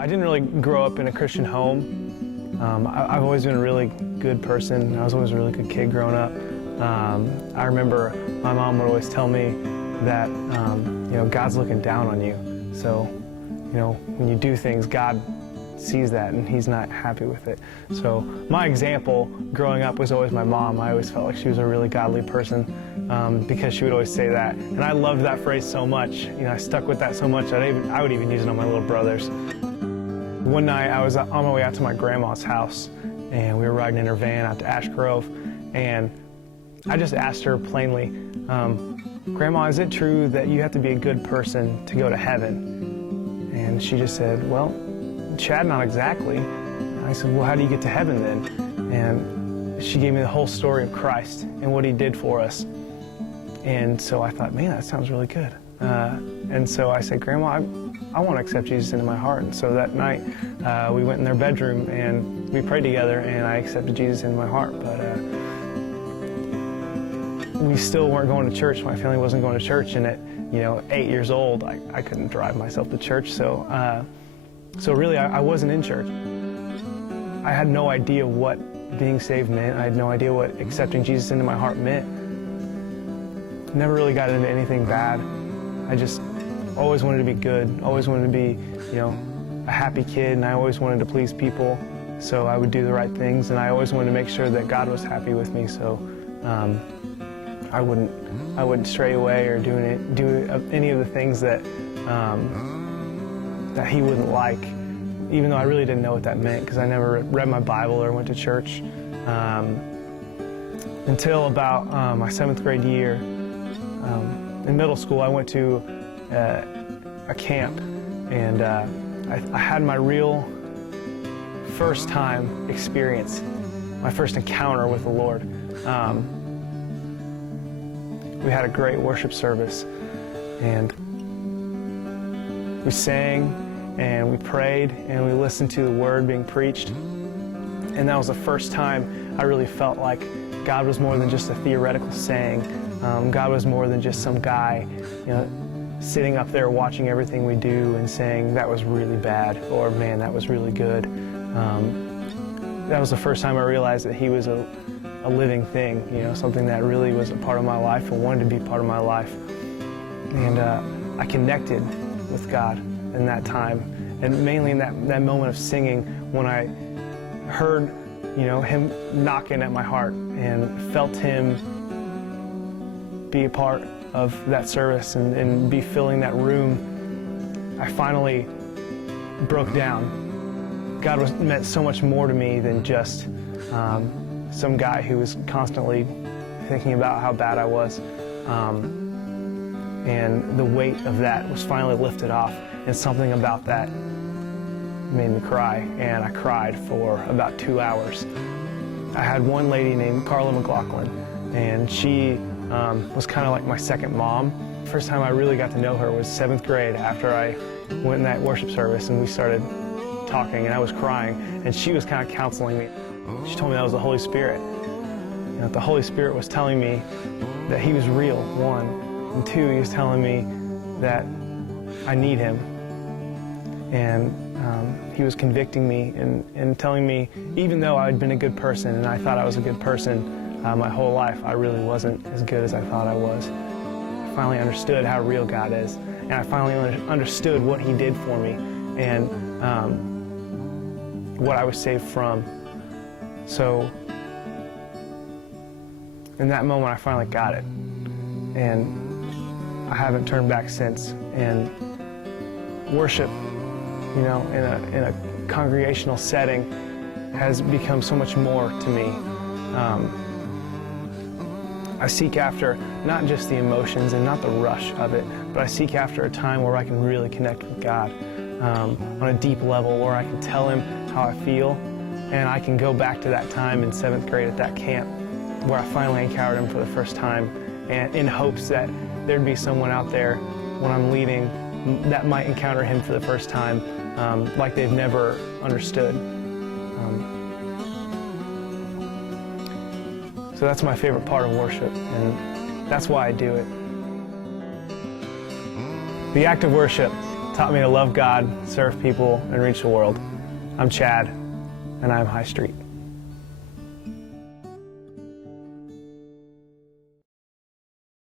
I didn't really grow up in a Christian home. I've always been a really good person. I was always a really good kid growing up. I remember my mom would always tell me that, God's looking down on you. So, when you do things, God sees that and He's not happy with it. So my example growing up was always my mom. I always felt like she was a really godly person because she would always say that. And I loved that phrase so much. I stuck with that so much that I would even use it on my little brothers. One night I was on my way out to my grandma's house and we were riding in her van out to Ash Grove, and I just asked her plainly, Grandma, is it true that you have to be a good person to go to heaven? And she just said, well, Chad, not exactly. I said, well, how do you get to heaven then? And she gave me the whole story of Christ and what He did for us. And so I thought, man, that sounds really good. And so I said, Grandma, I want to accept Jesus into my heart. And so that night, we went in their bedroom and we prayed together, and I accepted Jesus into my heart. But we still weren't going to church. My family wasn't going to church, and at 8 years old, I couldn't drive myself to church. So really, I wasn't in church. I had no idea what being saved meant. I had no idea what accepting Jesus into my heart meant. Never really got into anything bad. I just always wanted to be good, always wanted to be, a happy kid, and I always wanted to please people. So I would do the right things, and I always wanted to make sure that God was happy with me. So I wouldn't stray away or do any of the things that that He wouldn't like, even though I really didn't know what that meant because I never read my Bible or went to church until about my 7th grade year. In middle school, I went to a camp, and I had my real first time experience, my first encounter with the Lord. We had a great worship service, and we sang, and we prayed, and we listened to the Word being preached. And that was the first time I really felt like God was more than just a theoretical saying. God was more than just some guy, sitting up there watching everything we do and saying that was really bad, or man, that was really good. That was the first time I realized that He was a living thing, something that really was a part of my life and wanted to be part of my life. And I connected with God in that time, and mainly in that moment of singing when I heard, Him knocking at my heart and felt Him be a part of that service and be filling that room. I finally broke down. God meant so much more to me than just some guy who was constantly thinking about how bad I was. And the weight of that was finally lifted off, and something about that made me cry, and I cried for about 2 hours. I had one lady named Carla McLaughlin, and she was kind of like my second mom. First time I really got to know her was 7th grade after I went in that worship service, and we started talking, and I was crying, and she was kind of counseling me. She told me that was the Holy Spirit. That the Holy Spirit was telling me that He was real, one, and two, He was telling me that I need Him. And He was convicting me and telling me, even though I'd been a good person and I thought I was a good person my whole life, I really wasn't as good as I thought I was. I finally understood how real God is, and I finally understood what He did for me and what I was saved from. So in that moment, I finally got it, and I haven't turned back since. And worship, in a congregational setting has become so much more to me. I seek after not just the emotions and not the rush of it, but I seek after a time where I can really connect with God on a deep level, where I can tell Him how I feel, and I can go back to that time in 7th grade at that camp where I finally encountered Him for the first time, and in hopes that there'd be someone out there when I'm leaving that might encounter Him for the first time like they've never understood. So that's my favorite part of worship, and that's why I do it. The act of worship taught me to love God, serve people, and reach the world. I'm Chad, and I'm High Street.